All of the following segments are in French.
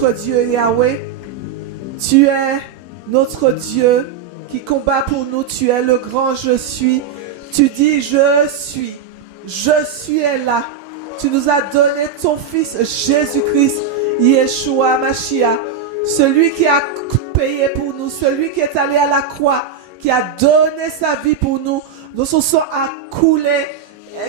notre Dieu Yahweh. Tu es notre Dieu qui combat pour nous. Tu es le grand je suis. Tu dis je suis. Je suis est là. Tu nous as donné ton Fils Jésus-Christ, Yeshua Mashiach, celui qui a payé pour nous, celui qui est allé à la croix, qui a donné sa vie pour nous, dont son sang a coulé,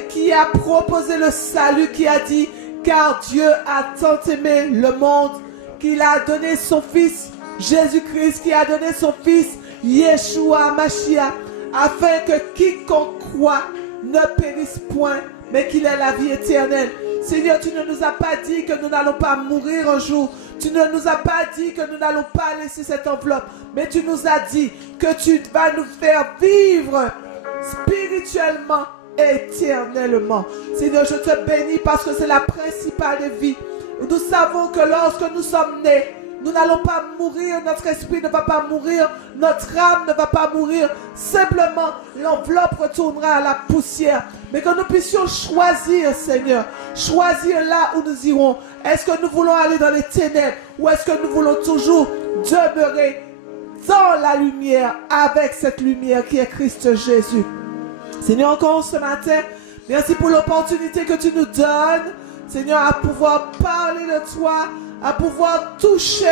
qui a proposé le salut, qui a dit, car Dieu a tant aimé le monde, qu'il a donné son Fils Jésus-Christ, qui a donné son Fils Yeshua Mashiach, afin que quiconque croit ne périsse point, mais qu'il ait la vie éternelle. Seigneur, tu ne nous as pas dit que nous n'allons pas mourir un jour. Tu ne nous as pas dit que nous n'allons pas laisser cette enveloppe. Mais tu nous as dit que tu vas nous faire vivre spirituellement et éternellement. Seigneur, je te bénis parce que c'est la principale des vies. Nous savons que lorsque nous sommes nés, nous n'allons pas mourir, notre esprit ne va pas mourir, notre âme ne va pas mourir. Simplement, l'enveloppe retournera à la poussière. Mais que nous puissions choisir, Seigneur, choisir là où nous irons. Est-ce que nous voulons aller dans les ténèbres ou est-ce que nous voulons toujours demeurer dans la lumière avec cette lumière qui est Christ Jésus? Seigneur, encore ce matin, merci pour l'opportunité que tu nous donnes, Seigneur, à pouvoir parler de toi, à pouvoir toucher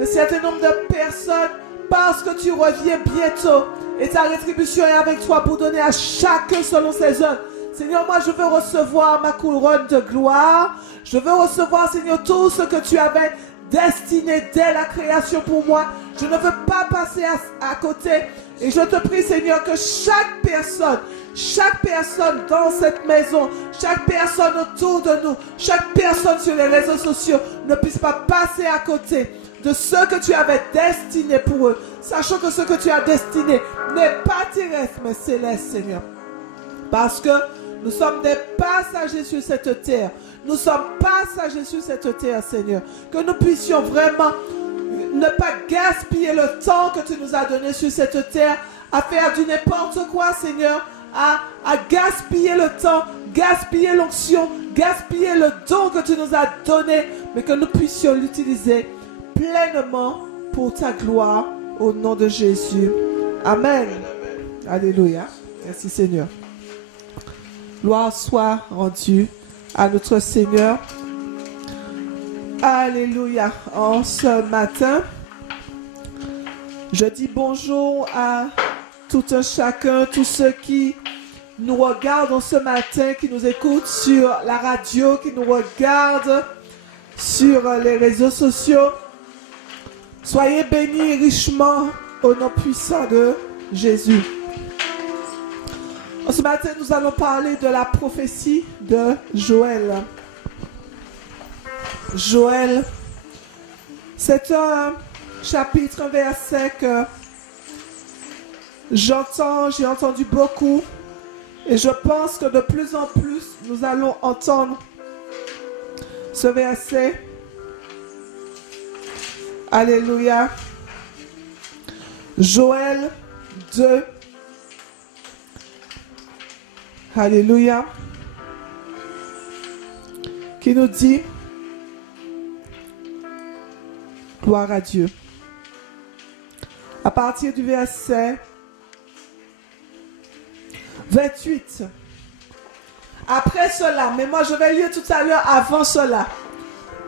un certain nombre de personnes parce que tu reviens bientôt et ta rétribution est avec toi pour donner à chacun selon ses œuvres. Seigneur, moi je veux recevoir ma couronne de gloire. Je veux recevoir, Seigneur, tout ce que tu avais destiné dès la création pour moi. Je ne veux pas passer à côté. Et je te prie, Seigneur, que chaque personne dans cette maison, chaque personne autour de nous, chaque personne sur les réseaux sociaux ne puisse pas passer à côté de ce que tu avais destiné pour eux, sachant que ce que tu as destiné n'est pas terrestre mais céleste, Seigneur. Parce que nous sommes des passagers sur cette terre. Nous sommes passagers sur cette terre, Seigneur. Que nous puissions vraiment ne pas gaspiller le temps que tu nous as donné sur cette terre à faire du n'importe quoi, Seigneur, à gaspiller le temps, gaspiller l'onction, gaspiller le don que tu nous as donné, mais que nous puissions l'utiliser pleinement pour ta gloire, au nom de Jésus. Amen. Alléluia. Merci, Seigneur. Gloire soit rendue à notre Seigneur. Alléluia. En ce matin, je dis bonjour à tout un chacun, tous ceux qui nous regardent en ce matin, qui nous écoutent sur la radio, qui nous regardent sur les réseaux sociaux. Soyez bénis richement au nom puissant de Jésus. Ce matin, nous allons parler de la prophétie de Joël. Joël, c'est un chapitre, un verset que j'ai entendu beaucoup et je pense que de plus en plus, nous allons entendre ce verset. Alléluia. Joël 2. Alléluia. Qui nous dit, gloire à Dieu. À partir du verset 28. Après cela, mais moi je vais lire tout à l'heure avant cela.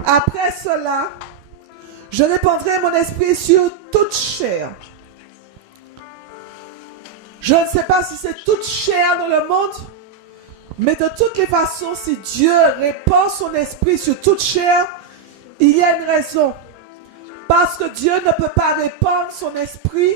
Après cela, je répandrai mon esprit sur toute chair. Je ne sais pas si c'est toute chair dans le monde, mais de toutes les façons, si Dieu répand son esprit sur toute chair, il y a une raison. Parce que Dieu ne peut pas répandre son esprit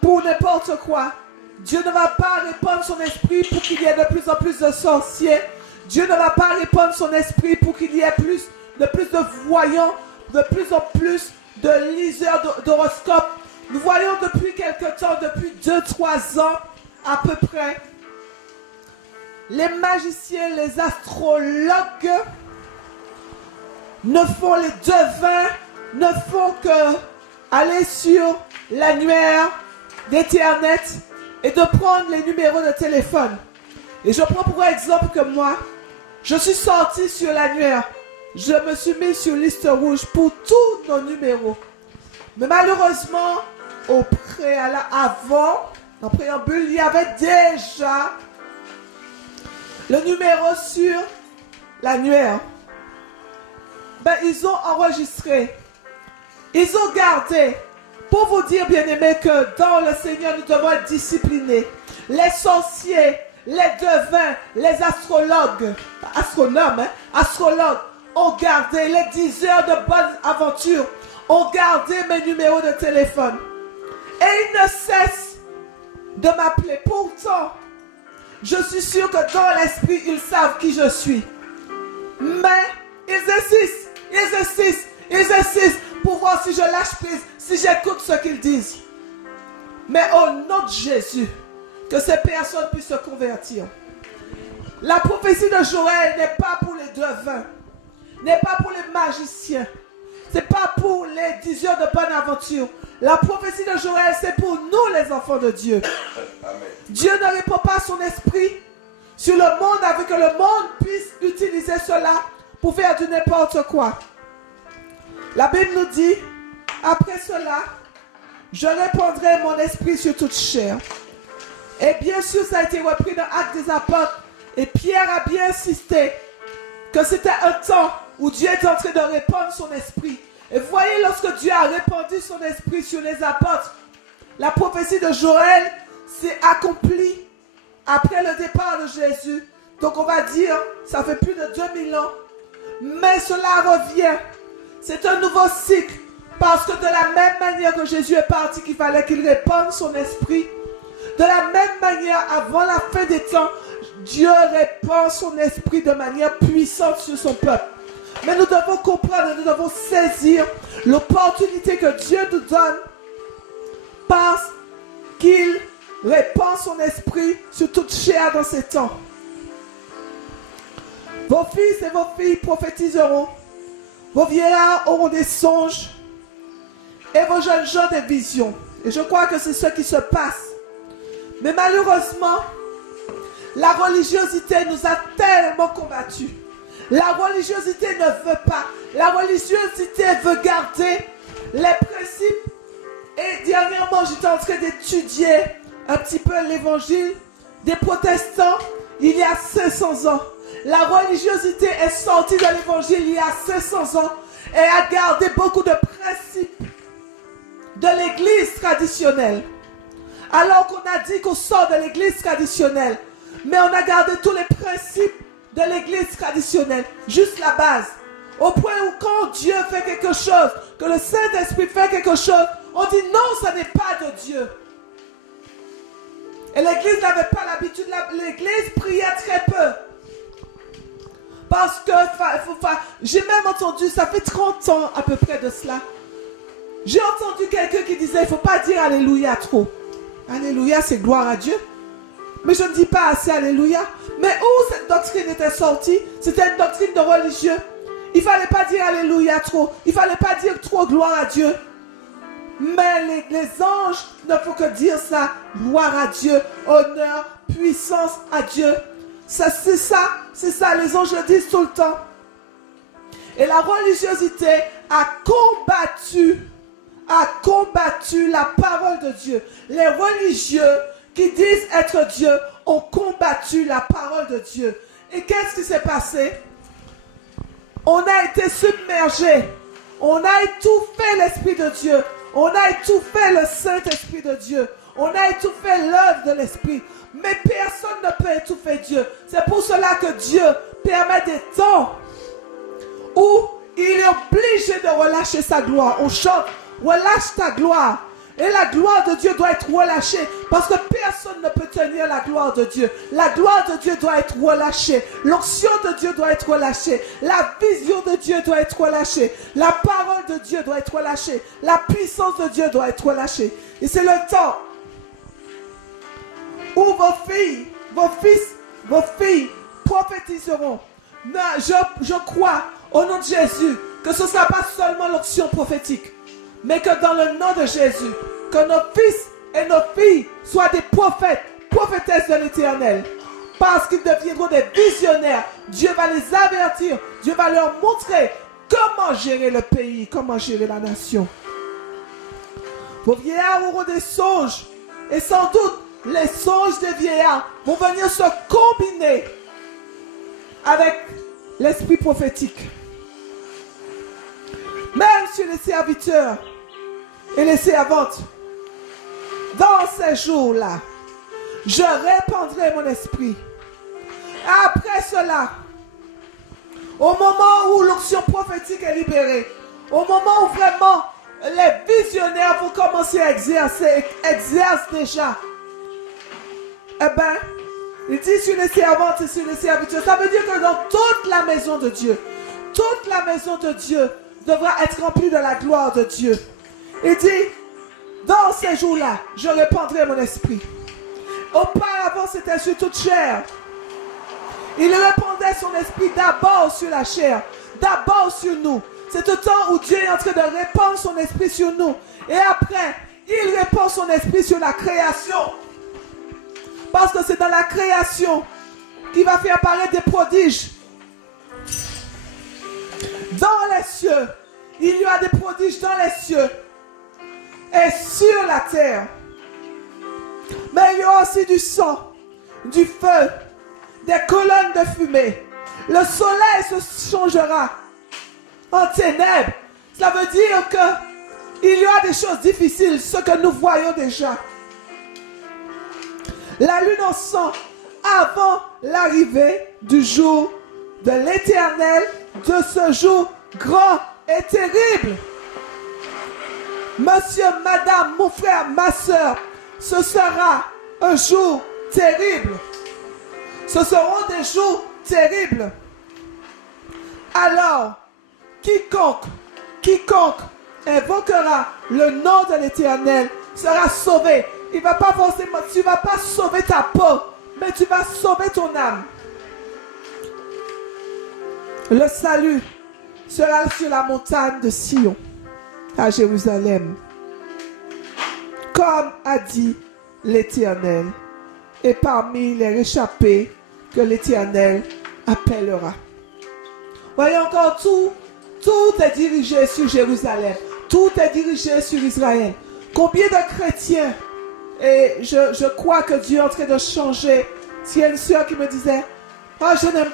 pour n'importe quoi. Dieu ne va pas répandre son esprit pour qu'il y ait de plus en plus de sorciers. Dieu ne va pas répandre son esprit pour qu'il y ait de plus de voyants, de plus en plus de liseurs d'horoscopes. Nous voyons depuis quelque temps, depuis 2-3 ans à peu près, les magiciens, les astrologues ne font les devins, ne font que aller sur l'annuaire d'Internet et de prendre les numéros de téléphone. Et je prends pour exemple que moi, je suis sorti sur l'annuaire. je me suis mis sur liste rouge pour tous nos numéros. Mais malheureusement, au préalable, avant, en préambule, il y avait déjà le numéro sur l'annuaire. Ben, ils ont enregistré. Ils ont gardé. Pour vous dire, bien-aimés, que dans le Seigneur, nous devons être disciplinés. Les sorciers, les devins, les astrologues, astronomes, astrologues, ont gardé les 10 heures de bonne aventure, ont gardé mes numéros de téléphone. Et ils ne cessent de m'appeler. Pourtant, je suis sûr que dans l'esprit, ils savent qui je suis. Mais ils insistent pour voir si je lâche prise, si j'écoute ce qu'ils disent. Mais au nom de Jésus, que ces personnes puissent se convertir. La prophétie de Joël n'est pas pour les devins, n'est pas pour les magiciens, c'est pas pour les 10 heures de bonne aventure. La prophétie de Joël, c'est pour nous les enfants de Dieu. Amen. Dieu ne répand pas son esprit sur le monde afin que le monde puisse utiliser cela pour faire du n'importe quoi. La Bible nous dit, après cela, je répandrai mon esprit sur toute chair. Et bien sûr, ça a été repris dans Actes des Apôtres. Et Pierre a bien insisté que c'était un temps où Dieu est en train de répandre son esprit. Et voyez, lorsque Dieu a répandu son esprit sur les apôtres, la prophétie de Joël s'est accomplie après le départ de Jésus. Donc on va dire, ça fait plus de 2000 ans. Mais cela revient. C'est un nouveau cycle. Parce que de la même manière que Jésus est parti, qu'il fallait qu'il répande son esprit, de la même manière, avant la fin des temps, Dieu répand son esprit de manière puissante sur son peuple. Mais nous devons comprendre, nous devons saisir l'opportunité que Dieu nous donne parce qu'il répand son esprit sur toute chair dans ces temps. Vos fils et vos filles prophétiseront, vos vieillards auront des songes et vos jeunes gens des visions. Et je crois que c'est ce qui se passe. Mais malheureusement, la religiosité nous a tellement combattus. La religiosité ne veut pas. La religiosité veut garder les principes. Et dernièrement, j'étais en train d'étudier un petit peu l'évangile des protestants il y a 500 ans. La religiosité est sortie de l'évangile il y a 500 ans et a gardé beaucoup de principes de l'église traditionnelle. Alors qu'on a dit qu'on sort de l'église traditionnelle, mais on a gardé tous les principes de l'église traditionnelle, juste la base. Au point où quand Dieu fait quelque chose, que le Saint-Esprit fait quelque chose, on dit non, ce n'est pas de Dieu. Et l'église n'avait pas l'habitude, l'église priait très peu. Parce que, j'ai même entendu, ça fait 30 ans à peu près de cela, j'ai entendu quelqu'un qui disait, il ne faut pas dire Alléluia trop. Alléluia, c'est gloire à Dieu. Mais je ne dis pas assez Alléluia. Mais où cette doctrine était sortie, c'était une doctrine de religieux. Il ne fallait pas dire Alléluia trop. Il ne fallait pas dire trop gloire à Dieu. Mais les anges ne font que dire ça. Gloire à Dieu, honneur, puissance à Dieu. C'est ça, les anges le disent tout le temps. Et la religiosité a combattu la parole de Dieu. Les religieux qui disent être Dieu ont combattu la parole de Dieu. Et qu'est-ce qui s'est passé? On a été submergés. On a étouffé l'Esprit de Dieu. On a étouffé le Saint-Esprit de Dieu. On a étouffé l'œuvre de l'Esprit. Mais personne ne peut étouffer Dieu. C'est pour cela que Dieu permet des temps où il est obligé de relâcher sa gloire. On chante, relâche ta gloire. Et la gloire de Dieu doit être relâchée. Parce que personne ne peut tenir la gloire de Dieu. La gloire de Dieu doit être relâchée. L'onction de Dieu doit être relâchée. La vision de Dieu doit être relâchée. La parole de Dieu doit être relâchée. La puissance de Dieu doit être relâchée. Et c'est le temps où vos filles, vos fils, vos filles prophétiseront. Je crois au nom de Jésus que ce ne sera pas seulement l'onction prophétique, mais que dans le nom de Jésus, que nos fils et nos filles soient des prophètes, prophétesses de l'Éternel. Parce qu'ils deviendront des visionnaires. Dieu va les avertir. Dieu va leur montrer comment gérer le pays, comment gérer la nation. Vos vieillards auront des songes. Et sans doute, les songes des vieillards vont venir se combiner avec l'esprit prophétique. Même sur les serviteurs et les servantes, dans ces jours-là, je répandrai mon esprit. Après cela, au moment où l'onction prophétique est libérée, au moment où vraiment les visionnaires vont commencer à exercer, exercent déjà, eh bien, il dit sur les servantes et sur les serviteurs, ça veut dire que dans toute la maison de Dieu devra être remplie de la gloire de Dieu. Il dit, dans ces jours-là, je répandrai mon esprit. Auparavant, c'était sur toute chair. Il répandait son esprit d'abord sur la chair, d'abord sur nous. C'est le temps où Dieu est en train de répandre son esprit sur nous. Et après, il répand son esprit sur la création. Parce que c'est dans la création qu'il va faire apparaître des prodiges. Dans les cieux, il y a des prodiges dans les cieux et sur la terre. Mais il y aura aussi du sang, du feu, des colonnes de fumée. Le soleil se changera en ténèbres. Cela veut dire qu'il y aura des choses difficiles, ce que nous voyons déjà. La lune en sang avant l'arrivée du jour de l'Éternel, de ce jour grand et terrible. Monsieur, madame, mon frère, ma soeur, ce sera un jour terrible. Ce seront des jours terribles. Alors, quiconque invoquera le nom de l'Éternel sera sauvé. Il va pas forcément, tu ne vas pas sauver ta peau, mais tu vas sauver ton âme. Le salut sera sur la montagne de Sion, à Jérusalem, comme a dit l'Éternel, et parmi les réchappés que l'Éternel appellera. Voyez encore, tout est dirigé sur Jérusalem, tout est dirigé sur Israël. Combien de chrétiens, et je crois que Dieu est en train de changer. S'il y a une soeur qui me disait, oh, je n'aime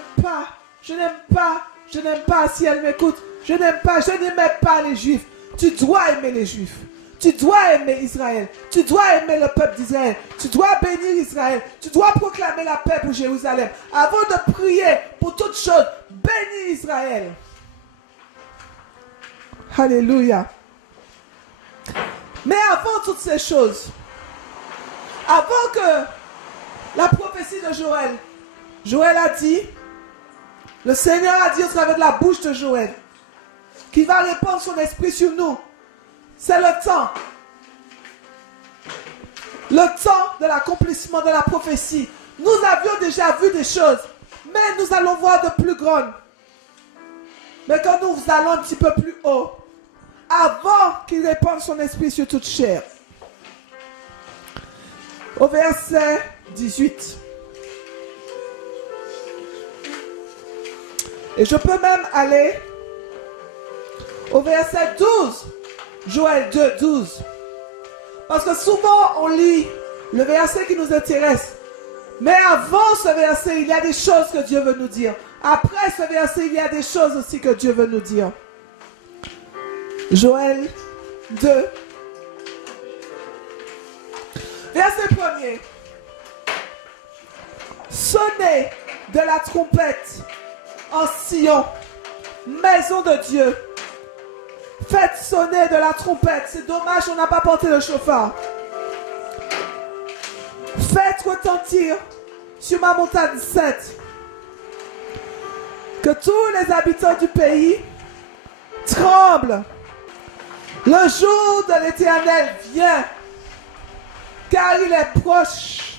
pas, si elle m'écoute, je n'aimais pas les Juifs. Tu dois aimer les Juifs. Tu dois aimer Israël. Tu dois aimer le peuple d'Israël. Tu dois bénir Israël. Tu dois proclamer la paix pour Jérusalem. Avant de prier pour toutes choses, bénis Israël. Alléluia. Mais avant toutes ces choses, avant que la prophétie de Joël a dit, le Seigneur a dit au travers de la bouche de Joël, qu'il va répandre son esprit sur nous. C'est le temps. Le temps de l'accomplissement de la prophétie. Nous avions déjà vu des choses, mais nous allons voir de plus grandes. Mais quand nous allons un petit peu plus haut, avant qu'il répande son esprit sur toute chair. Au verset 18. Et je peux même aller au verset 12. Joël 2, 12. Parce que souvent on lit le verset qui nous intéresse. Mais avant ce verset, il y a des choses que Dieu veut nous dire. Après ce verset, il y a des choses aussi que Dieu veut nous dire. Joël 2. Verset 1er. Sonnez de la trompette en Sion, maison de Dieu. Faites sonner de la trompette. C'est dommage, on n'a pas porté le chauffard. Faites retentir sur ma montagne sainte que tous les habitants du pays tremblent. Le jour de l'Éternel vient, car il est proche.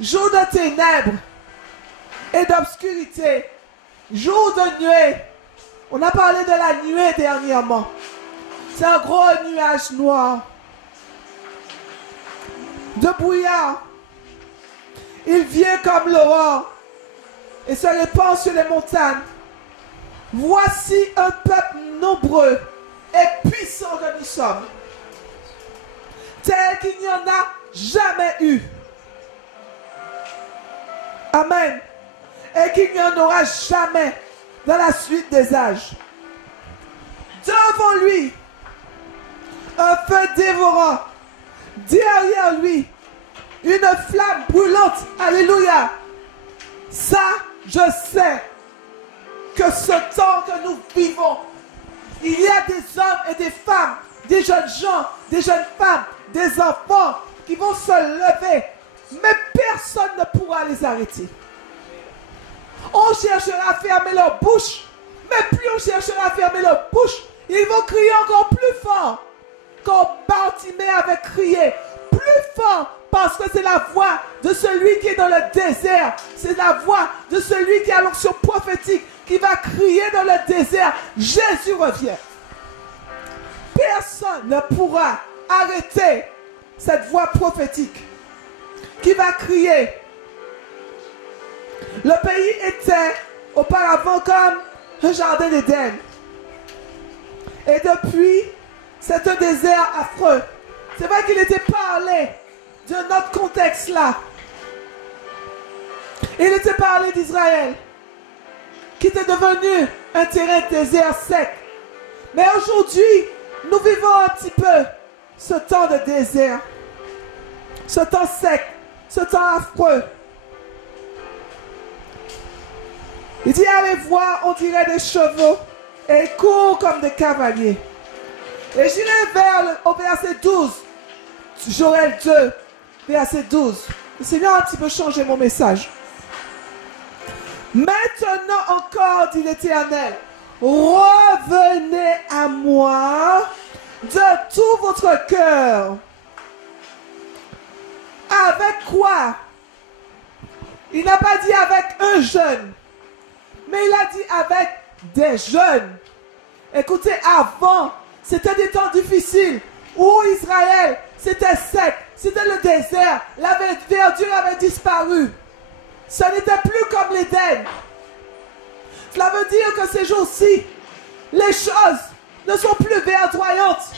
Jour de ténèbres et d'obscurité, jour de nuée. On a parlé de la nuée dernièrement. C'est un gros nuage noir, de brouillard. Il vient comme l'aurore et se répand sur les montagnes. Voici un peuple nombreux et puissant que nous sommes, tel qu'il n'y en a jamais eu. Amen. Et qu'il n'y en aura jamais dans la suite des âges. Devant lui, un feu dévorant. Derrière lui, une flamme brûlante. Alléluia. Ça, je sais que ce temps que nous vivons, il y a des hommes et des femmes, des jeunes gens, des jeunes femmes, des enfants qui vont se lever, mais personne ne pourra les arrêter. On cherchera à fermer leur bouche, mais plus on cherchera à fermer leur bouche, ils vont crier encore plus fort. Comme Bartimée avait crié, plus fort, parce que c'est la voix de celui qui est dans le désert. C'est la voix de celui qui a l'onction prophétique, qui va crier dans le désert. Jésus revient. Personne ne pourra arrêter cette voix prophétique qui va crier. Le pays était auparavant comme un jardin d'Éden. Et depuis, c'est un désert affreux. C'est vrai qu'il était parlé de notre contexte là. Il était parlé d'Israël, qui était devenu un terrain de désert sec. Mais aujourd'hui, nous vivons un petit peu ce temps de désert, ce temps sec, ce temps affreux. Il dit, allez voir, on dirait des chevaux, et ils courent comme des cavaliers. Et j'irai au verset 12, Joël 2, verset 12. Le Seigneur a un petit peu changé mon message. Maintenant encore, dit l'Éternel, revenez à moi de tout votre cœur. Avec quoi? Il n'a pas dit avec un jeune, mais il a dit avec des jeunes. Écoutez, avant, c'était des temps difficiles où Israël, c'était sec, c'était le désert, la verdure avait disparu. Ce n'était plus comme l'Éden. Cela veut dire que ces jours-ci, les choses ne sont plus verdoyantes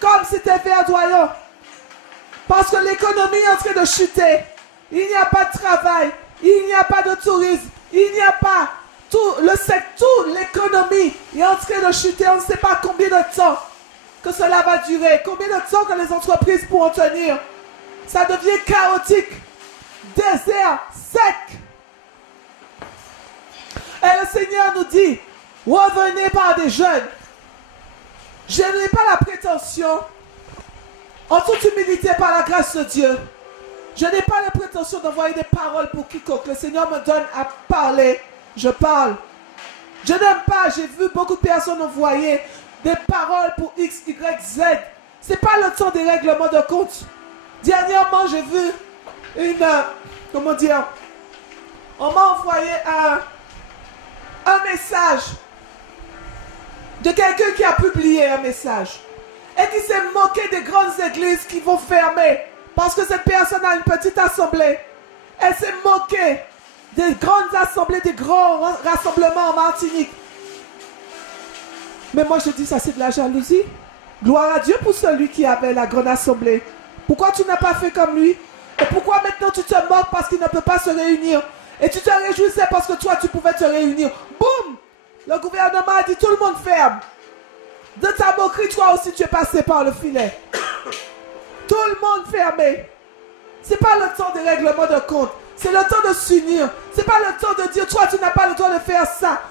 comme c'était verdoyant. Parce que l'économie est en train de chuter. Il n'y a pas de travail, il n'y a pas de tourisme, il n'y a pas tout le secteur, l'économie est en train de chuter. On ne sait pas combien de temps que cela va durer, combien de temps que les entreprises pourront tenir. Ça devient chaotique, désert, sec. Et le Seigneur nous dit, revenez par des jeunes. Je n'ai pas la prétention, en toute humilité par la grâce de Dieu, je n'ai pas la prétention d'envoyer des paroles pour quiconque. Le Seigneur me donne à parler, je parle. Je n'aime pas, j'ai vu beaucoup de personnes envoyer des paroles pour X, Y, Z. Ce n'est pas le temps des règlements de compte. Dernièrement, j'ai vu comment dire, on m'a envoyé un message de quelqu'un qui a publié un message et qui s'est moqué des grandes églises qui vont fermer parce que cette personne a une petite assemblée. Elle s'est moquée des grandes assemblées, des grands rassemblements en Martinique. Mais moi je dis ça, c'est de la jalousie. Gloire à Dieu pour celui qui avait la grande assemblée. Pourquoi tu n'as pas fait comme lui? Et pourquoi maintenant tu te moques parce qu'il ne peut pas se réunir? Et tu te réjouissais parce que toi tu pouvais te réunir. Boum! Le gouvernement a dit tout le monde ferme. De ta moquerie, toi aussi tu es passé par le filet. Tout le monde fermé. Ce n'est pas le temps des règlements de compte. C'est le temps de s'unir. Ce n'est pas le temps de dire toi tu n'as pas le droit de faire ça.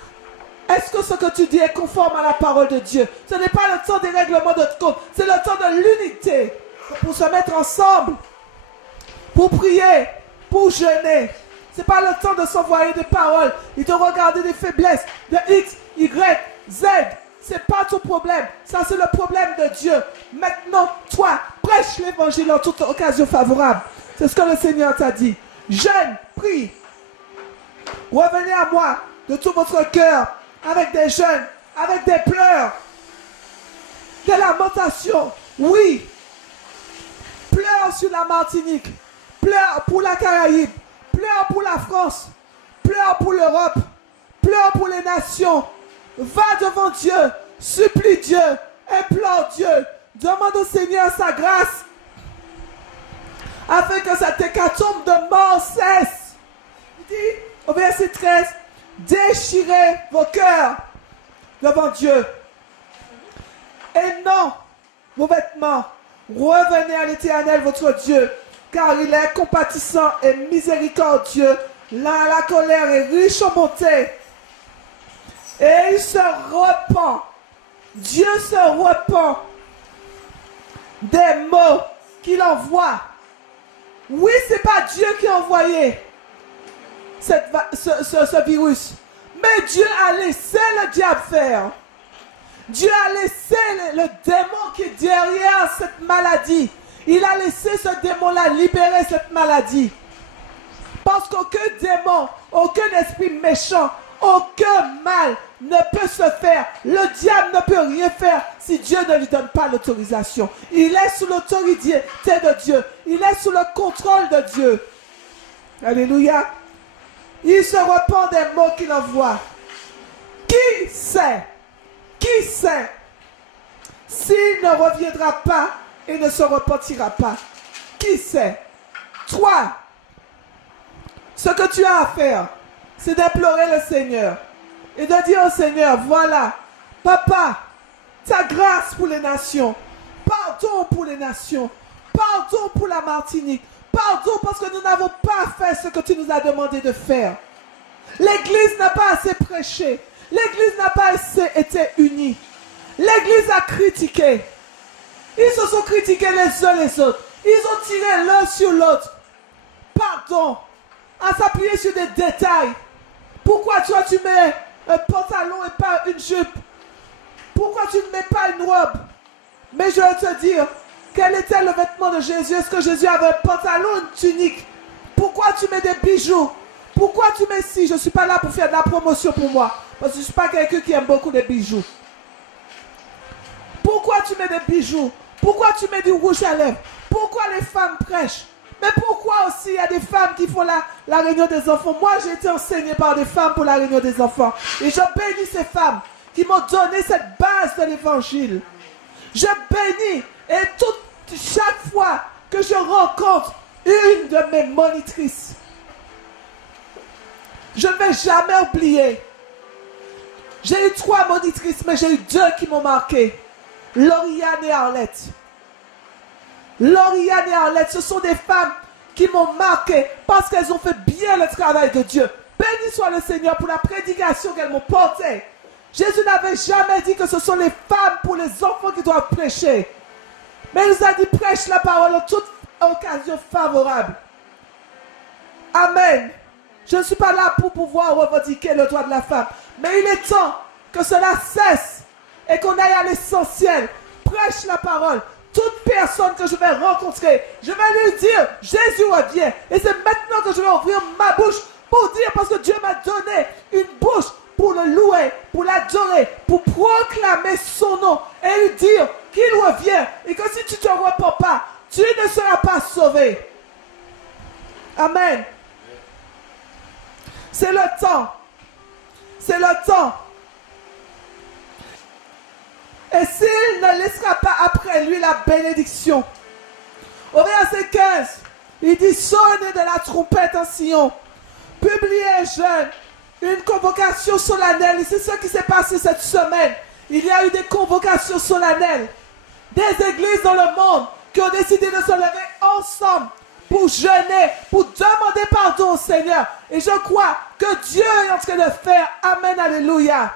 Est-ce que ce que tu dis est conforme à la parole de Dieu? Ce n'est pas le temps des règlements de compte. C'est le temps de l'unité. Pour se mettre ensemble. Pour prier. Pour jeûner. Ce n'est pas le temps de s'envoyer des paroles et de regarder des faiblesses de X, Y, Z. Ce n'est pas ton problème. Ça, c'est le problème de Dieu. Maintenant, toi, prêche l'évangile en toute occasion favorable. C'est ce que le Seigneur t'a dit. Jeûne, prie. Revenez à moi de tout votre cœur, avec des jeûnes, avec des pleurs, des lamentations. Oui. Pleure sur la Martinique. Pleure pour la Caraïbe. pleure pour la France, pleure pour l'Europe, pleure pour les nations. Va devant Dieu, supplie Dieu, implore Dieu, demande au Seigneur sa grâce, afin que cette hécatombe de mort cesse. Il dit au verset 13, déchirez vos cœurs devant Dieu. Et non, vos vêtements, revenez à l'Éternel votre Dieu, car il est compatissant et miséricordieux, la colère est riche en bonté, et il se repent. Dieu se repent des mots qu'il envoie. Oui, c'est pas Dieu qui a envoyé ce virus, mais Dieu a laissé le diable faire. Dieu a laissé le démon qui est derrière cette maladie. Il a laissé ce démon-là libérer cette maladie. Parce qu'aucun démon, aucun esprit méchant, aucun mal ne peut se faire. Le diable ne peut rien faire si Dieu ne lui donne pas l'autorisation. Il est sous l'autorité de Dieu. Il est sous le contrôle de Dieu. Alléluia. Il se repent des mots qu'il envoie. Qui sait? Qui sait s'il ne reviendra pas et ne se repentira pas? Qui sait? Toi, ce que tu as à faire, c'est d'implorer le Seigneur et de dire au Seigneur, voilà, Papa, ta grâce pour les nations, pardon pour les nations, pardon pour la Martinique, pardon parce que nous n'avons pas fait ce que tu nous as demandé de faire. L'Église n'a pas assez prêché. L'Église n'a pas assez été unie. L'Église a critiqué. Ils se sont critiqués les uns les autres. Ils ont tiré l'un sur l'autre. Pardon. À s'appuyer sur des détails. Pourquoi toi tu mets un pantalon et pas une jupe? Pourquoi tu ne mets pas une robe? Mais je vais te dire, quel était le vêtement de Jésus? Est-ce que Jésus avait un pantalon ou une tunique? Pourquoi tu mets des bijoux? Pourquoi tu mets ci? Je ne suis pas là pour faire de la promotion pour moi. Parce que je ne suis pas quelqu'un qui aime beaucoup les bijoux. Pourquoi tu mets des bijoux? Pourquoi tu mets du rouge à lèvres? Pourquoi les femmes prêchent? Mais pourquoi aussi il y a des femmes qui font la réunion des enfants? Moi, j'ai été enseignée par des femmes pour la réunion des enfants. Et je bénis ces femmes qui m'ont donné cette base de l'évangile. Je bénis. Et chaque fois que je rencontre une de mes monitrices, je ne vais jamais oublier. J'ai eu 3 monitrices, mais j'ai eu 2 qui m'ont marqué. Lauriane et Arlette. Lauriane et Arlette, ce sont des femmes qui m'ont marqué parce qu'elles ont fait bien le travail de Dieu. Béni soit le Seigneur pour la prédication qu'elles m'ont portée. Jésus n'avait jamais dit que ce sont les femmes pour les enfants qui doivent prêcher. Mais il nous a dit, prêche la parole en toute occasion favorable. Amen. Je ne suis pas là pour pouvoir revendiquer le droit de la femme. Mais il est temps que cela cesse et qu'on aille à l'essentiel. Prêche la parole. Toute personne que je vais rencontrer, je vais lui dire, Jésus revient. Et c'est maintenant que je vais ouvrir ma bouche pour dire, parce que Dieu m'a donné une bouche pour le louer, pour l'adorer, pour proclamer son nom et lui dire qu'il revient. Et que si tu ne te repens pas, tu ne seras pas sauvé. Amen. C'est le temps. C'est le temps. Et s'il ne laissera pas après lui la bénédiction. Au verset 15, il dit, sonnez de la trompette en Sion. Publiez, jeunes, une convocation solennelle. Et c'est ce qui s'est passé cette semaine. Il y a eu des convocations solennelles. Des églises dans le monde qui ont décidé de se lever ensemble pour jeûner, pour demander pardon au Seigneur. Et je crois que Dieu est en train de faire. Amen, alléluia.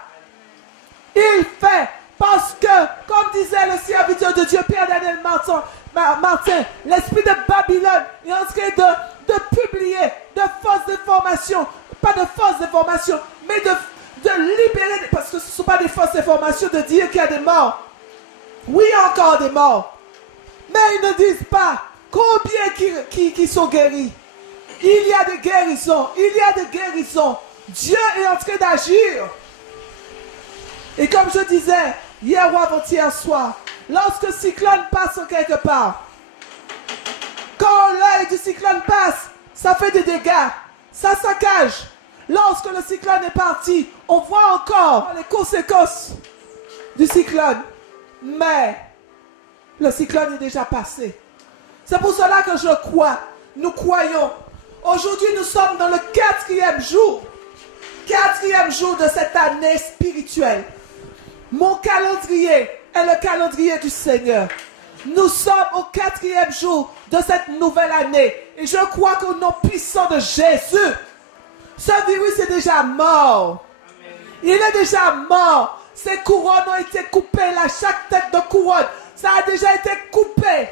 Il fait parce que, comme disait le serviteur de Dieu, Pierre Daniel Martin, l'esprit de Babylone est en train de publier de fausses informations. Pas de fausses informations, mais de libérer, parce que ce ne sont pas des fausses informations, de dire qu'il y a des morts. Oui, il y a encore des morts. Mais ils ne disent pas combien qui sont guéris. Il y a des guérisons. Il y a des guérisons. Dieu est en train d'agir. Et comme je disais, hier ou avant-hier soir, lorsque le cyclone passe quelque part, quand l'œil du cyclone passe, ça fait des dégâts. ça saccage. Lorsque le cyclone est parti, on voit encore les conséquences du cyclone. Mais le cyclone est déjà passé. C'est pour cela que je crois, nous croyons. Aujourd'hui, nous sommes dans le quatrième jour de cette année spirituelle. Mon calendrier est le calendrier du Seigneur. Nous sommes au quatrième jour de cette nouvelle année. Et je crois qu'au nom puissant de Jésus, ce virus est déjà mort. Il est déjà mort. Ces couronnes ont été coupées là. Chaque tête de couronne, ça a déjà été coupé.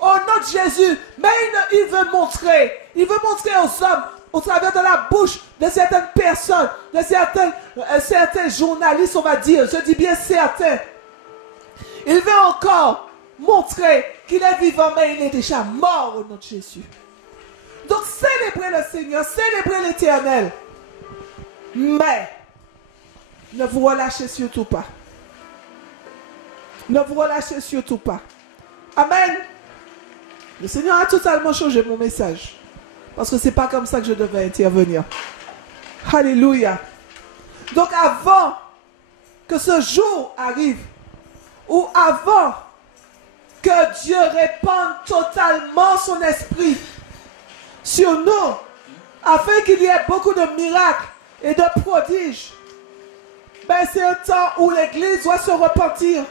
Au nom de Jésus. Mais il veut montrer aux hommes, au travers de la bouche de certaines personnes, de certains journalistes, on va dire, je dis bien certains. Il veut encore montrer qu'il est vivant, mais il est déjà mort au nom de Jésus. Donc célébrez le Seigneur, célébrez l'Éternel. Mais ne vous relâchez surtout pas. Ne vous relâchez surtout pas. Amen. Le Seigneur a totalement changé mon message. Parce que ce n'est pas comme ça que je devais intervenir. Alléluia. Donc avant que ce jour arrive, ou avant que Dieu répande totalement son esprit sur nous, afin qu'il y ait beaucoup de miracles et de prodiges, ben c'est un temps où l'Église doit se repentir,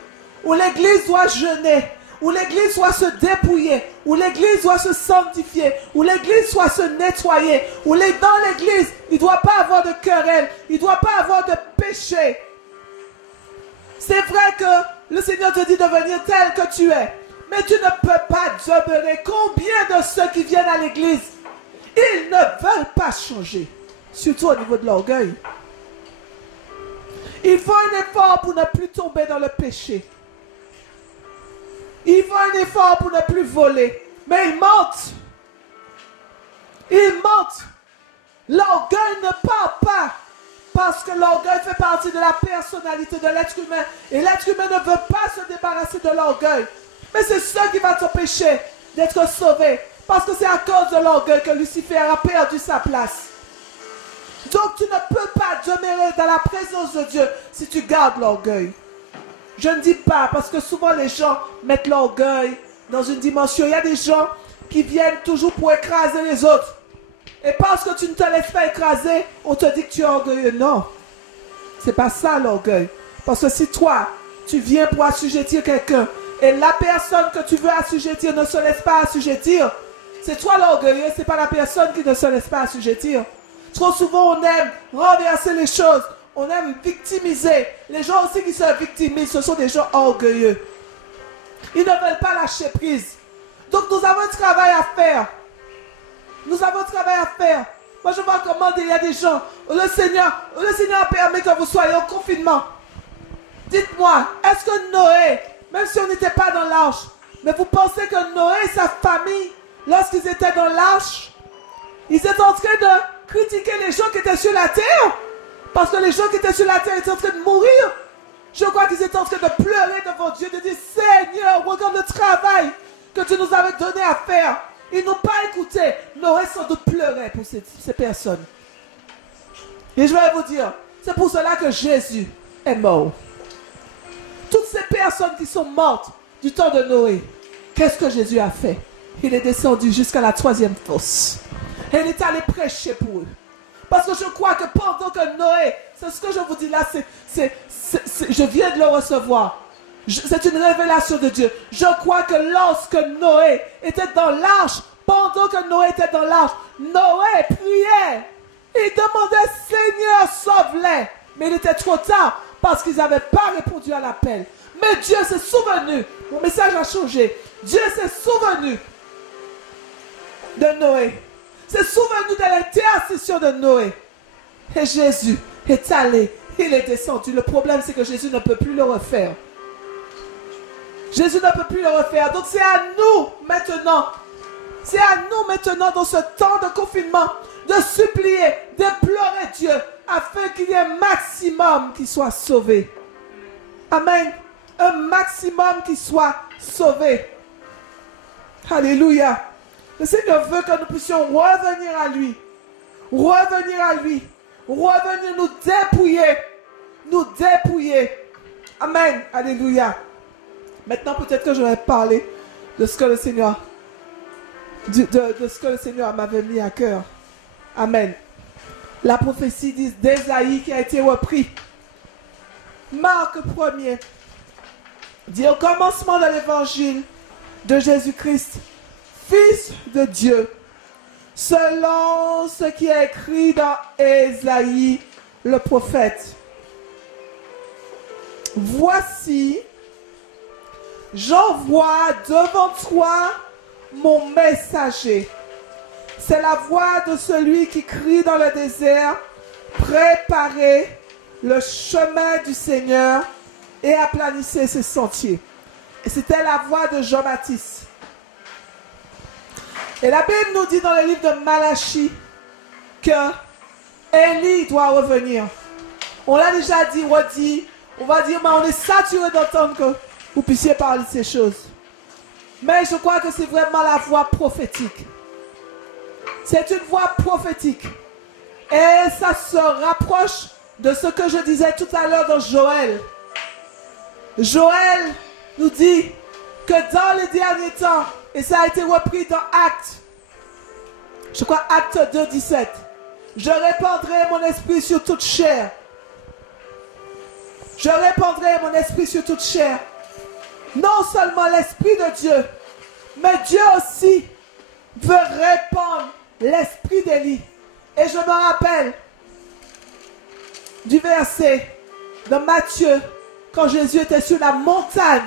où l'Église doit jeûner, où l'Église doit se dépouiller, où l'Église doit se sanctifier, où l'Église doit se nettoyer, où dans l'Église, il ne doit pas avoir de querelle, il ne doit pas avoir de péché. C'est vrai que le Seigneur te dit de venir tel que tu es, mais tu ne peux pas demeurer. Combien de ceux qui viennent à l'Église, ils ne veulent pas changer, surtout au niveau de l'orgueil. Il faut un effort pour ne plus tomber dans le péché. Il faut un effort pour ne plus voler. Mais il mentent. Ils mentent. L'orgueil ne part pas. Parce que l'orgueil fait partie de la personnalité de l'être humain. Et l'être humain ne veut pas se débarrasser de l'orgueil. Mais c'est ça qui va t'empêcher d'être sauvé. Parce que c'est à cause de l'orgueil que Lucifer a perdu sa place. Donc tu ne peux pas demeurer dans la présence de Dieu si tu gardes l'orgueil. Je ne dis pas, parce que souvent les gens mettent l'orgueil dans une dimension. Il y a des gens qui viennent toujours pour écraser les autres. Et parce que tu ne te laisses pas écraser, on te dit que tu es orgueilleux. Non, c'est pas ça l'orgueil. Parce que si toi, tu viens pour assujettir quelqu'un, et la personne que tu veux assujettir ne se laisse pas assujettir, c'est toi l'orgueilleux, c'est pas la personne qui ne se laisse pas assujettir. Trop souvent, on aime renverser les choses. On aime victimiser. Les gens aussi qui se victimisent, ce sont des gens orgueilleux. Ils ne veulent pas lâcher prise. Donc nous avons un travail à faire. Nous avons un travail à faire. Moi je vois comment il y a des gens. Le Seigneur a permis que vous soyez au confinement. Dites-moi, est-ce que Noé, même si on n'était pas dans l'arche, mais vous pensez que Noé et sa famille, lorsqu'ils étaient dans l'arche, ils étaient en train de critiquer les gens qui étaient sur la terre? Parce que les gens qui étaient sur la terre étaient en train de mourir. Je crois qu'ils étaient en train de pleurer devant Dieu, de dire, Seigneur, regarde le travail que tu nous avais donné à faire. Ils n'ont pas écouté. Noé sans doute pleurait pour ces personnes. Et je vais vous dire, c'est pour cela que Jésus est mort. Toutes ces personnes qui sont mortes du temps de Noé, qu'est-ce que Jésus a fait? Il est descendu jusqu'à la 3e fosse. Et il est allé prêcher pour eux. Parce que je crois que pendant que Noé, c'est ce que je vous dis là, je viens de le recevoir. C'est une révélation de Dieu. Je crois que lorsque Noé était dans l'arche, pendant que Noé était dans l'arche, Noé priait. Il demandait, Seigneur, sauve-les. Mais il était trop tard parce qu'ils n'avaient pas répondu à l'appel. Mais Dieu s'est souvenu. Mon message a changé. Dieu s'est souvenu de Noé. C'est souvenu de l'intercession de Noé. Et Jésus est allé, il est descendu. Le problème, c'est que Jésus ne peut plus le refaire. Jésus ne peut plus le refaire. Donc c'est à nous maintenant. C'est à nous maintenant dans ce temps de confinement de supplier, d'implorer Dieu afin qu'il y ait un maximum qui soit sauvé. Amen. Un maximum qui soit sauvé. Alléluia. Le Seigneur veut que nous puissions revenir à lui revenir à lui, revenir nous dépouiller, nous dépouiller. Amen, alléluia. Maintenant, peut-être que je vais parler de ce que le Seigneur, de ce que le Seigneur m'avait mis à cœur. Amen. La prophétie d'Ésaïe qui a été reprise. Marc 1er dit au commencement de l'évangile de Jésus-Christ, Fils de Dieu, selon ce qui est écrit dans Ésaïe le prophète. Voici, j'envoie devant toi mon messager. C'est la voix de celui qui crie dans le désert, préparez le chemin du Seigneur et aplanissez ses sentiers. Et c'était la voix de Jean-Baptiste. Et la Bible nous dit dans le livre de Malachie que Élie doit revenir. On l'a déjà dit, redit, on va dire, mais on est saturé d'entendre que vous puissiez parler de ces choses. Mais je crois que c'est vraiment la voix prophétique. C'est une voix prophétique. Et ça se rapproche de ce que je disais tout à l'heure dans Joël. Joël nous dit que dans les derniers temps, et ça a été repris dans Actes, je crois Actes 2, 17, je répandrai mon esprit sur toute chair. Je répandrai mon esprit sur toute chair. Non seulement l'esprit de Dieu, mais Dieu aussi veut répandre l'esprit d'Élie. Et je me rappelle du verset de Matthieu, quand Jésus était sur la montagne,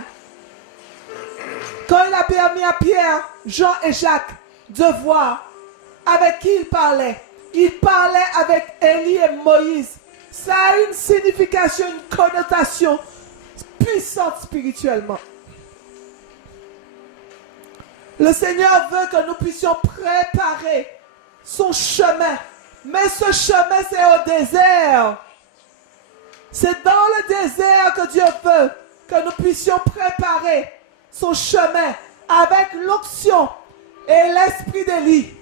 quand il a permis à Pierre, Jean et Jacques de voir avec qui il parlait. Il parlait avec Élie et Moïse. Ça a une signification, une connotation puissante spirituellement. Le Seigneur veut que nous puissions préparer son chemin. Mais ce chemin, c'est au désert. C'est dans le désert que Dieu veut que nous puissions préparer son chemin avec l'onction et l'esprit d'Élie.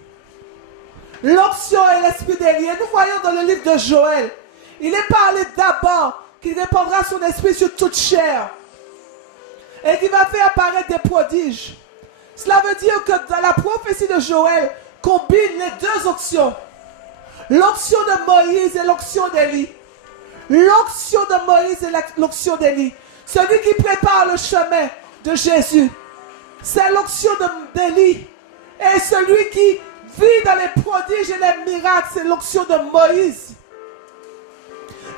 L'onction et l'esprit d'Élie. Et nous voyons dans le livre de Joël, il est parlé d'abord qu'il répandra son esprit sur toute chair et qu'il va faire apparaître des prodiges. Cela veut dire que dans la prophétie de Joël combine les deux onctions. L'onction de Moïse et l'onction d'Élie. L'onction de Moïse et l'onction d'Élie. Celui qui prépare le chemin de Jésus, c'est l'onction d'Élie. Et celui qui vit dans les prodiges et les miracles, c'est l'onction de Moïse.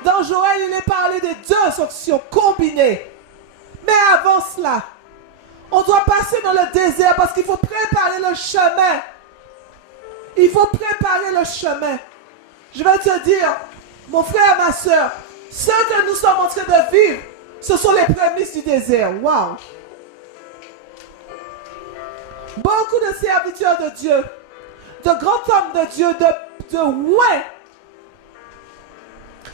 Dans Joël, il est parlé des deux onctions combinées. Mais avant cela, on doit passer dans le désert parce qu'il faut préparer le chemin. Il faut préparer le chemin. Je vais te dire, mon frère, ma soeur, ce que nous sommes en train de vivre, ce sont les prémices du désert. Waouh! Beaucoup de serviteurs de Dieu, de grands hommes de Dieu, de ouais.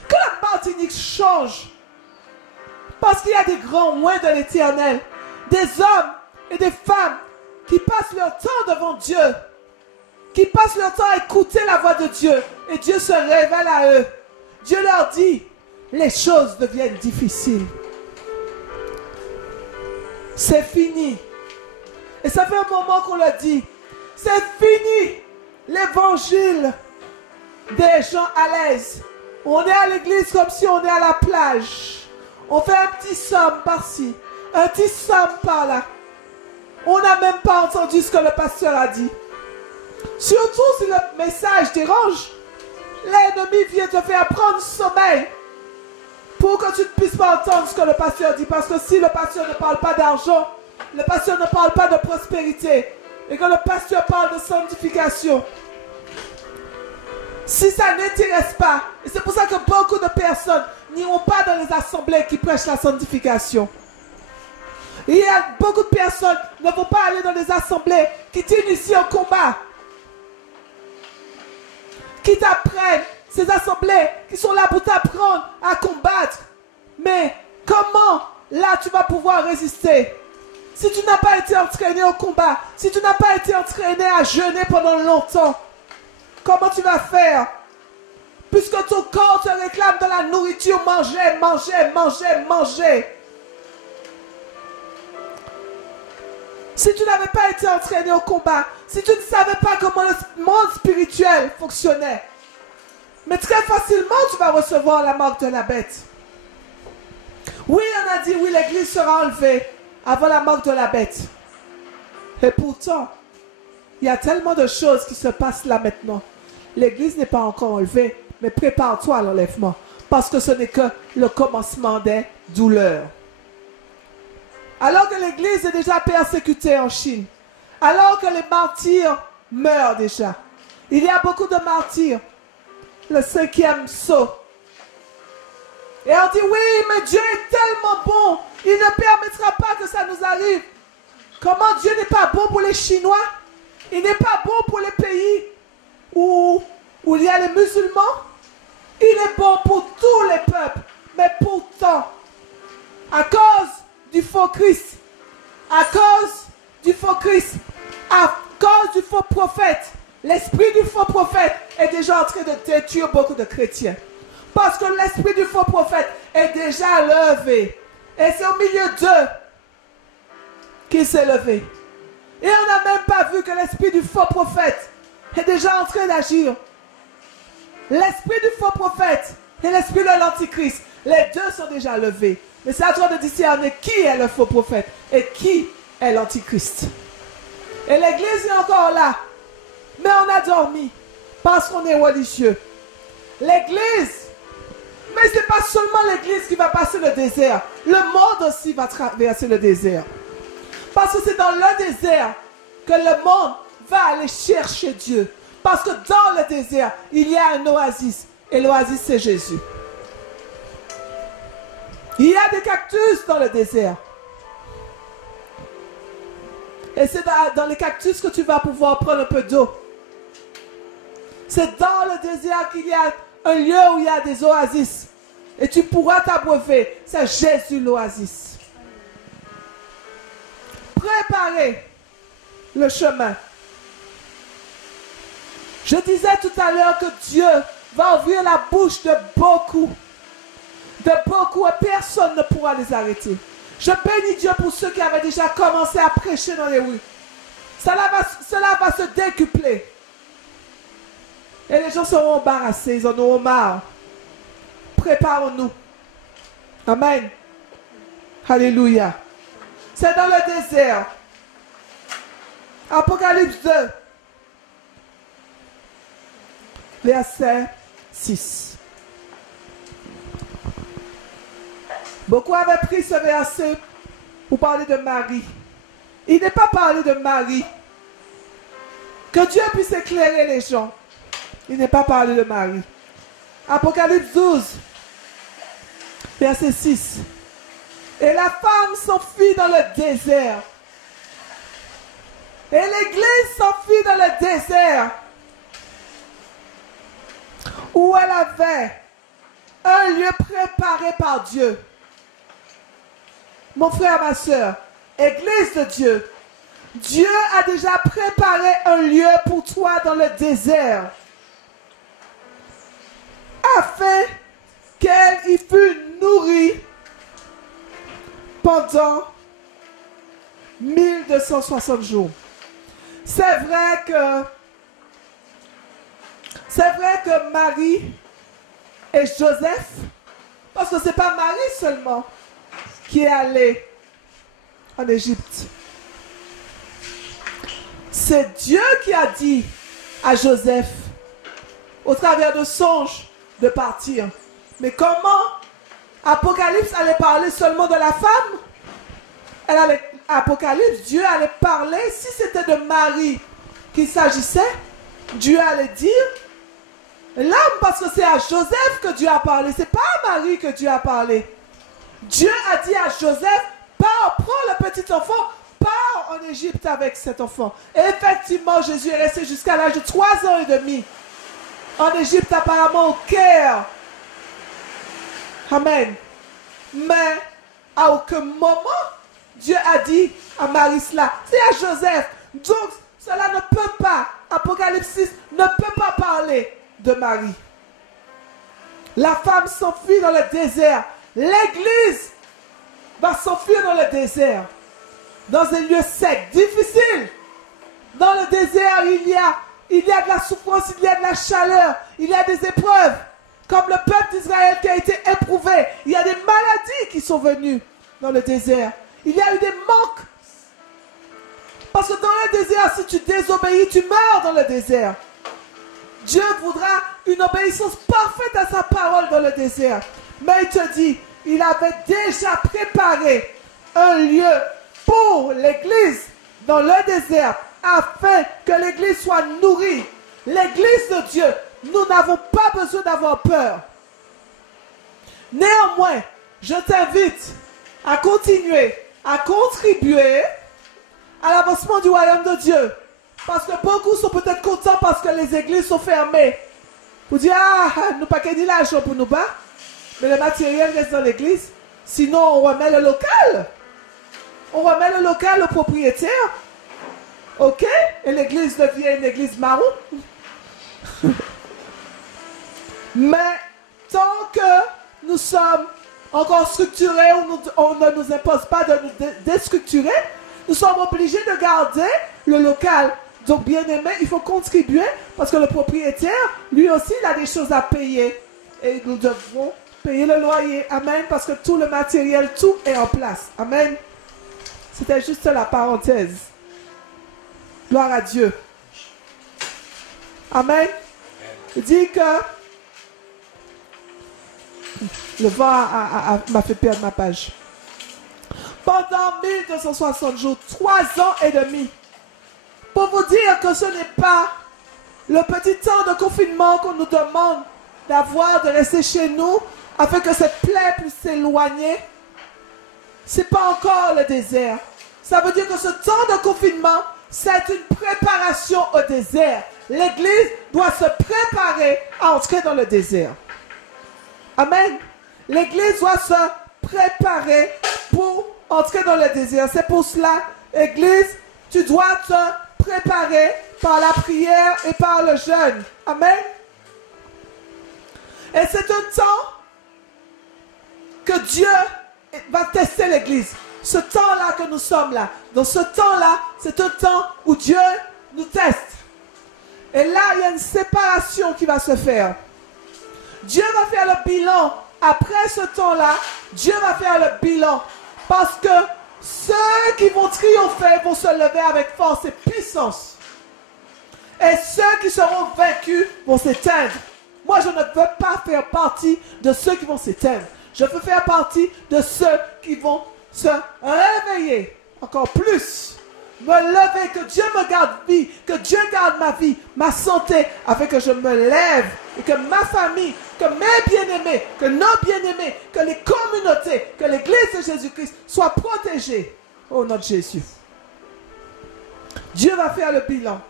Que la Martinique change. Parce qu'il y a des grands ouins de l'Éternel. Des hommes et des femmes qui passent leur temps devant Dieu. Qui passent leur temps à écouter la voix de Dieu. Et Dieu se révèle à eux. Dieu leur dit, les choses deviennent difficiles. C'est fini. Et ça fait un moment qu'on le dit. C'est fini l'évangile des gens à l'aise. On est à l'église comme si on est à la plage. On fait un petit somme par-ci, un petit somme par-là. On n'a même pas entendu ce que le pasteur a dit. Surtout si le message dérange, l'ennemi vient te faire prendre sommeil pour que tu ne puisses pas entendre ce que le pasteur dit. Parce que si le pasteur ne parle pas d'argent, le pasteur ne parle pas de prospérité, et que le pasteur parle de sanctification, si ça n'intéresse pas, et c'est pour ça que beaucoup de personnes n'iront pas dans les assemblées qui prêchent la sanctification. Il y a beaucoup de personnes qui ne vont pas aller dans les assemblées qui t'initient au combat, qui t'apprennent, ces assemblées qui sont là pour t'apprendre à combattre. Mais comment là tu vas pouvoir résister? Si tu n'as pas été entraîné au combat, si tu n'as pas été entraîné à jeûner pendant longtemps, comment tu vas faire Puisque ton corps te réclame de la nourriture, mangez, mangez, mangez, mangez. Si tu n'avais pas été entraîné au combat, si tu ne savais pas comment le monde spirituel fonctionnait, mais très facilement tu vas recevoir la marque de la bête. Oui, on a dit, oui, l'église sera enlevée avant la marque de la bête. Et pourtant, il y a tellement de choses qui se passent là maintenant. L'église n'est pas encore enlevée, mais prépare-toi à l'enlèvement. Parce que ce n'est que le commencement des douleurs. Alors que l'église est déjà persécutée en Chine, alors que les martyrs meurent déjà, il y a beaucoup de martyrs, le 5e saut. Et on dit, oui, mais Dieu est tellement bon, il ne permettra pas que ça nous arrive. Comment Dieu n'est pas bon pour les Chinois? Il n'est pas bon pour les pays où il y a les musulmans? Il est bon pour tous les peuples, mais pourtant, à cause du faux Christ, à cause du faux Christ, à cause du faux prophète, l'esprit du faux prophète est déjà en train de détruire beaucoup de chrétiens. Parce que l'esprit du faux prophète est déjà levé. Et c'est au milieu d'eux qu'il s'est levé. Et on n'a même pas vu que l'esprit du faux prophète est déjà en train d'agir. L'esprit du faux prophète et l'esprit de l'antichrist, les deux sont déjà levés. Mais c'est à toi de discerner qui est le faux prophète et qui est l'antichrist. Et l'église est encore là. Mais on a dormi parce qu'on est religieux. L'église, mais ce n'est pas seulement l'église qui va passer le désert. Le monde aussi va traverser le désert. Parce que c'est dans le désert que le monde va aller chercher Dieu. Parce que dans le désert, il y a un oasis. Et l'oasis, c'est Jésus. Il y a des cactus dans le désert. Et c'est dans les cactus que tu vas pouvoir prendre un peu d'eau. C'est dans le désert qu'il y a un lieu où il y a des oasis. Et tu pourras t'abreuver. C'est Jésus l'oasis. Préparez le chemin. Je disais tout à l'heure que Dieu va ouvrir la bouche de beaucoup. De beaucoup, et personne ne pourra les arrêter. Je bénis Dieu pour ceux qui avaient déjà commencé à prêcher dans les rues. Cela va se décupler. Et les gens seront embarrassés, ils en auront marre. Préparons-nous. Amen. Alléluia. C'est dans le désert. Apocalypse 2. Verset 6. Beaucoup avaient pris ce verset pour parler de Marie. Il n'est pas parlé de Marie. Que Dieu puisse éclairer les gens. Il n'est pas parlé de Marie. Apocalypse 12, verset 6. Et la femme s'enfuit dans le désert. Et l'église s'enfuit dans le désert. Où elle avait un lieu préparé par Dieu. Mon frère, ma soeur, église de Dieu, Dieu a déjà préparé un lieu pour toi dans le désert, afin qu'elle y fût nourrie pendant 1260 jours. C'est vrai que Marie et Joseph, parce que ce n'est pas Marie seulement qui est allée en Égypte. C'est Dieu qui a dit à Joseph, au travers de songes, de partir. Mais comment Apocalypse allait parler seulement de la femme? Apocalypse, Dieu allait parler, si c'était de Marie qu'il s'agissait, Dieu allait dire l'âme, parce que c'est à Joseph que Dieu a parlé, c'est pas à Marie que Dieu a parlé. Dieu a dit à Joseph, pars, prends le petit enfant, pars en Égypte avec cet enfant. Et effectivement, Jésus est resté jusqu'à l'âge de 3 ans et demi en Égypte, apparemment au Caire. Amen. Mais à aucun moment, Dieu a dit à Marie cela. C'est à Joseph. Donc, cela ne peut pas, Apocalypse 6 ne peut pas parler de Marie. La femme s'enfuit dans le désert. L'Église va s'enfuir dans le désert. Dans un lieu sec, difficile. Dans le désert, il y a de la souffrance, il y a de la chaleur, il y a des épreuves. Comme le peuple d'Israël qui a été éprouvé. Il y a des maladies qui sont venues dans le désert. Il y a eu des manques. Parce que dans le désert, si tu désobéis, tu meurs dans le désert. Dieu voudra une obéissance parfaite à sa parole dans le désert. Mais il te dit, il avait déjà préparé un lieu pour l'Église dans le désert afin que l'Église soit nourrie. L'Église de Dieu, nous n'avons pas besoin d'avoir peur. Néanmoins, je t'invite à continuer, à contribuer à l'avancement du royaume de Dieu. Parce que beaucoup sont peut-être contents parce que les églises sont fermées. Vous dites, ah, nous pas qu'à l'argent pour nous bas, mais le matériel reste dans l'église. Sinon, on remet le local. On remet le local au propriétaire. Ok? Et l'église devient une église marron. Mais tant que nous sommes encore structurés, on ne nous impose pas de nous déstructurer, nous sommes obligés de garder le local. Donc, bien aimé, il faut contribuer parce que le propriétaire, lui aussi, il a des choses à payer. Et nous devrons payer le loyer. Amen. Parce que tout le matériel, tout est en place. Amen. C'était juste la parenthèse. Gloire à Dieu. Amen. Il dit que le vent m'a fait perdre ma page. Pendant 1260 jours, 3 ans et demi. Pour vous dire que ce n'est pas le petit temps de confinement qu'on nous demande d'avoir, de rester chez nous, afin que cette plaie puisse s'éloigner. Ce n'est pas encore le désert. Ça veut dire que ce temps de confinement, c'est une préparation au désert. L'Église doit se préparer à entrer dans le désert. Amen. L'Église doit se préparer pour entrer dans le désert. C'est pour cela, Église, tu dois te préparer par la prière et par le jeûne. Amen. Et c'est un temps que Dieu va tester l'Église. Ce temps-là que nous sommes là, dans ce temps-là, c'est un temps où Dieu nous teste. Et là, il y a une séparation qui va se faire. Dieu va faire le bilan. Après ce temps-là, Dieu va faire le bilan. Parce que ceux qui vont triompher vont se lever avec force et puissance. Et ceux qui seront vaincus vont s'éteindre. Moi, je ne veux pas faire partie de ceux qui vont s'éteindre. Je veux faire partie de ceux qui vont se réveiller encore plus. Me lever, que Dieu me garde vie, que Dieu garde ma vie, ma santé, afin que je me lève et que ma famille, que mes bien-aimés, que nos bien-aimés, que les communautés, que l'Église de Jésus-Christ soient protégées au nom de Jésus. Dieu va faire le bilan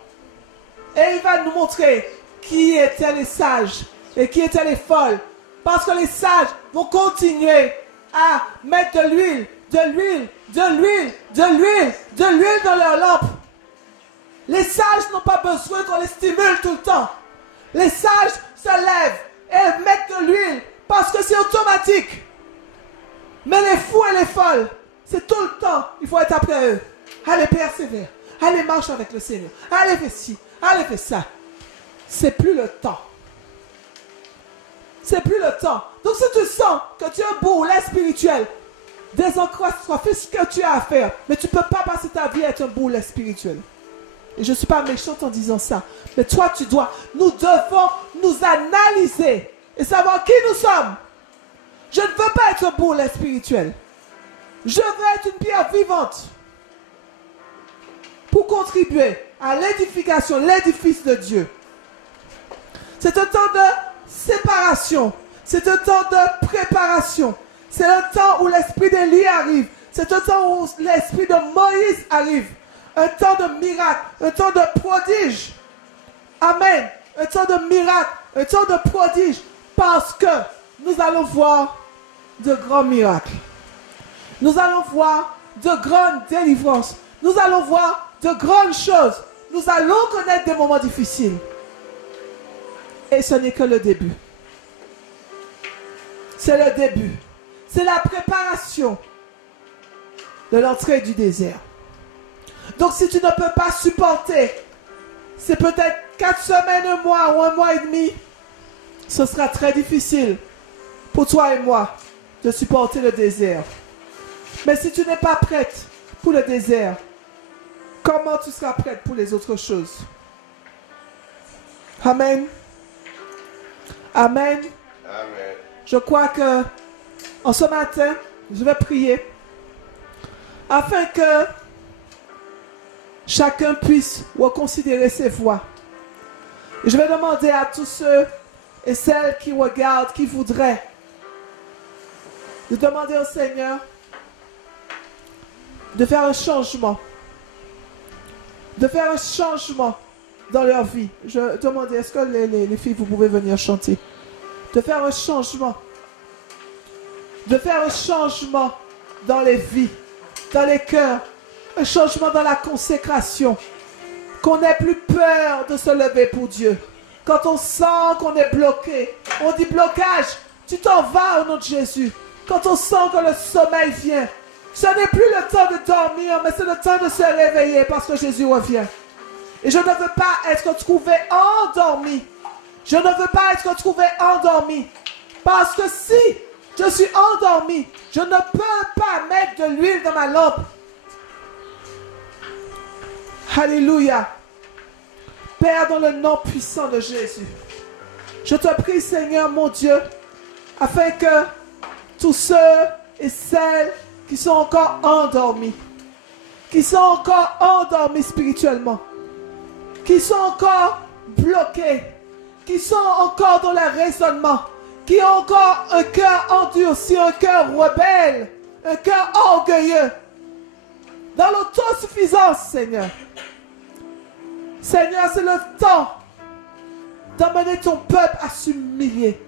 et il va nous montrer qui étaient les sages et qui étaient les folles. Parce que les sages vont continuer à mettre de l'huile, de l'huile, de l'huile, de l'huile, de l'huile dans leur lampe. Les sages n'ont pas besoin qu'on les stimule tout le temps. Les sages se lèvent et mettent de l'huile parce que c'est automatique. Mais les fous et les folles, c'est tout le temps, il faut être après eux. Allez, persévère. Allez, marche avec le Seigneur. Allez, fais ci. Allez, fais ça. C'est plus le temps. C'est plus le temps. Donc si tu sens que tu es un boulet spirituel, désencroche-toi, fais ce que tu as à faire. Mais tu ne peux pas passer ta vie à être un boulet spirituel. Et je ne suis pas méchante en disant ça. Mais toi, tu dois. Nous devons nous analyser et savoir qui nous sommes. Je ne veux pas être un boulet spirituel. Je veux être une pierre vivante pour contribuer à l'édification, l'édifice de Dieu. C'est un temps de séparation. C'est un temps de préparation. C'est un temps où l'esprit d'Élie arrive. C'est un temps où l'esprit de Moïse arrive. Un temps de miracle, un temps de prodige. Amen. Un temps de miracle, un temps de prodige. Parce que nous allons voir de grands miracles. Nous allons voir de grandes délivrances. Nous allons voir de grandes choses. Nous allons connaître des moments difficiles. Et ce n'est que le début. C'est le début. C'est la préparation de l'entrée du désert. Donc si tu ne peux pas supporter, c'est peut-être 4 semaines, un mois ou un mois et demi, ce sera très difficile pour toi et moi de supporter le désert. Mais si tu n'es pas prête pour le désert, comment tu seras prête pour les autres choses? Amen. Amen. Amen. Je crois que en ce matin, je vais prier afin que chacun puisse reconsidérer ses voies. Et je vais demander à tous ceux et celles qui regardent, qui voudraient, de demander au Seigneur de faire un changement. De faire un changement dans leur vie. Je demandais, est-ce que les filles, vous pouvez venir chanter? De faire un changement. De faire un changement dans les vies, dans les cœurs. Un changement dans la consécration. Qu'on n'ait plus peur de se lever pour Dieu. Quand on sent qu'on est bloqué, on dit blocage, tu t'en vas au nom de Jésus. Quand on sent que le sommeil vient, ce n'est plus le temps de dormir, mais c'est le temps de se réveiller parce que Jésus revient. Et je ne veux pas être trouvé endormi. Je ne veux pas être trouvé endormi. Parce que si je suis endormi, je ne peux pas mettre de l'huile dans ma lampe. Alléluia. Père, dans le nom puissant de Jésus, je te prie, Seigneur, mon Dieu, afin que tous ceux et celles qui sont encore endormis, spirituellement, qui sont encore bloqués, qui sont encore dans le raisonnement, qui ont encore un cœur endurci, un cœur rebelle, un cœur orgueilleux, dans l'autosuffisance, Seigneur. Seigneur, c'est le temps d'amener ton peuple à s'humilier.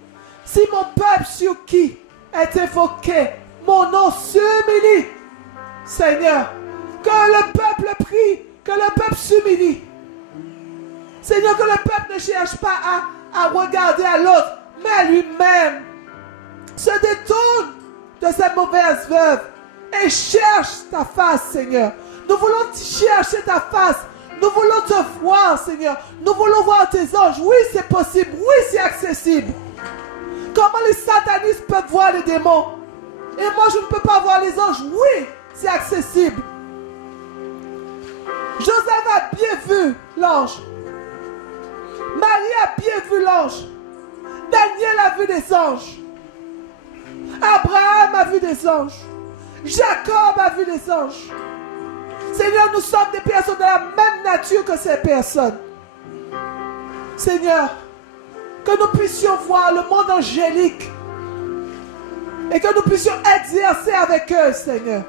Si mon peuple sur qui est évoqué, mon nom s'humilie, Seigneur, que le peuple prie, que le peuple s'humilie. Seigneur, que le peuple ne cherche pas à regarder à l'autre, mais à lui-même. Se détourne de cette mauvaise veuve et cherche ta face, Seigneur. Nous voulons chercher ta face. Nous voulons te voir, Seigneur. Nous voulons voir tes anges. Oui, c'est possible. Oui, c'est accessible. Comment les satanistes peuvent voir les démons? Et moi, je ne peux pas voir les anges. Oui, c'est accessible. Joseph a bien vu l'ange. Marie a bien vu l'ange. Daniel a vu des anges. Abraham a vu des anges. Jacob a vu des anges. Seigneur, nous sommes des personnes de la même nature que ces personnes. Seigneur, que nous puissions voir le monde angélique et que nous puissions exercer avec eux, Seigneur.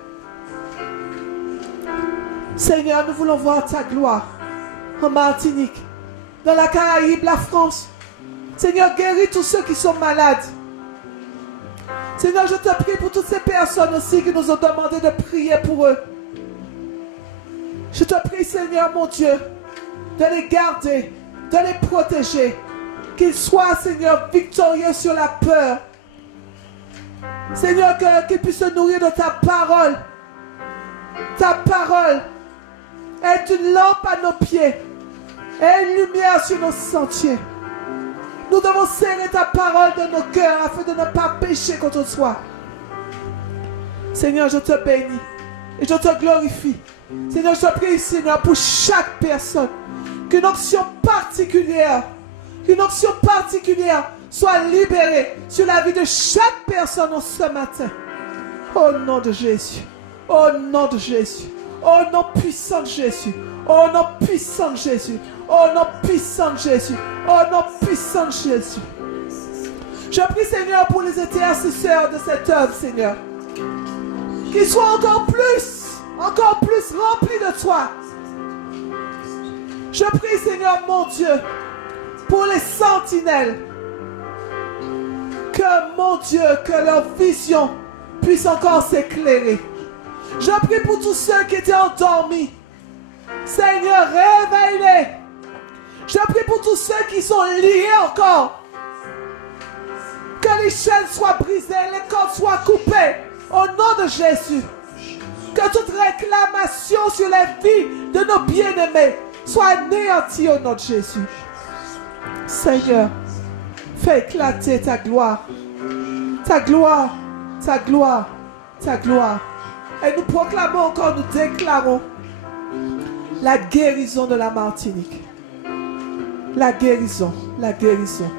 Seigneur, nous voulons voir ta gloire en Martinique, dans la Caraïbe, la France. Seigneur, guéris tous ceux qui sont malades. Seigneur, je te prie pour toutes ces personnes aussi qui nous ont demandé de prier pour eux. Je te prie, Seigneur, mon Dieu, de les garder, de les protéger. Qu'ils soient, Seigneur, victorieux sur la peur. Seigneur, qu'ils puissent se nourrir de ta parole. Ta parole est une lampe à nos pieds et une lumière sur nos sentiers. Nous devons serrer ta parole dans nos cœurs afin de ne pas pécher contre toi. Seigneur, je te bénis et je te glorifie. Seigneur, je te prie, Seigneur, pour chaque personne, qu'une onction particulière soit libérée sur la vie de chaque personne en ce matin. Au nom de Jésus, au nom de Jésus, au nom puissant de Jésus, au nom puissant de Jésus, au nom puissant de Jésus, au nom puissant de Jésus. Je prie, Seigneur, pour les intercesseurs de cette œuvre, Seigneur, qu'ils soient encore plus remplis de toi. Je prie, Seigneur, mon Dieu, pour les sentinelles, que, mon Dieu, que leur vision puisse encore s'éclairer. Je prie pour tous ceux qui étaient endormis. Seigneur, réveille-les. Je prie pour tous ceux qui sont liés encore. Que les chaînes soient brisées, les cordes soient coupées. Au nom de Jésus. Que toute réclamation sur la vie de nos bien-aimés soit anéantie au nom de Jésus. Seigneur, fais éclater ta gloire. Ta gloire, ta gloire, ta gloire. Et nous proclamons encore, nous déclarons la guérison de la Martinique. La guérison, la guérison,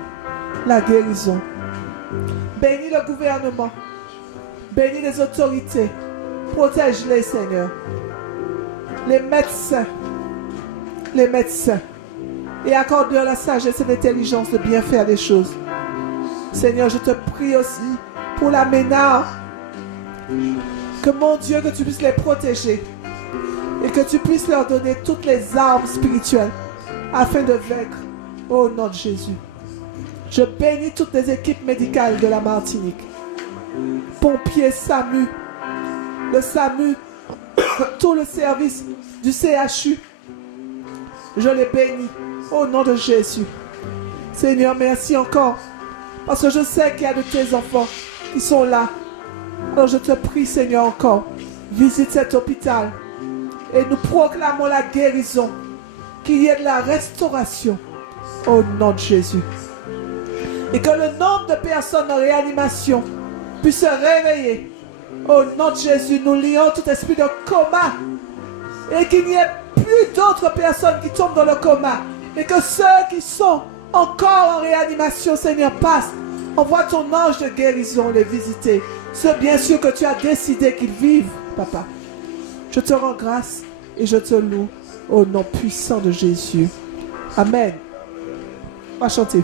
la guérison. Bénis le gouvernement. Bénis les autorités. Protège-les, Seigneur. Les médecins. Les médecins. Et accorde-leur la sagesse et l'intelligence de bien faire les choses. Seigneur, je te prie aussi pour la ménard. Que mon Dieu, que tu puisses les protéger. Et que tu puisses leur donner toutes les armes spirituelles afin de vaincre au nom de Jésus. Je bénis toutes les équipes médicales de la Martinique. Pompiers, SAMU, le SAMU, tout le service du CHU. Je les bénis au nom de Jésus. Seigneur, merci encore. Parce que je sais qu'il y a de tes enfants qui sont là. Alors je te prie, Seigneur, encore. Visite cet hôpital. Et nous proclamons la guérison. Qu'il y ait de la restauration au nom de Jésus. Et que le nombre de personnes en réanimation puisse se réveiller. Au nom de Jésus, nous lions tout esprit de coma. Et qu'il n'y ait plus d'autres personnes qui tombent dans le coma. Et que ceux qui sont encore en réanimation, Seigneur, passent. Envoie ton ange de guérison les visiter. C'est bien sûr que tu as décidé qu'ils vivent, Papa. Je te rends grâce et je te loue au nom puissant de Jésus. Amen. On va chanter.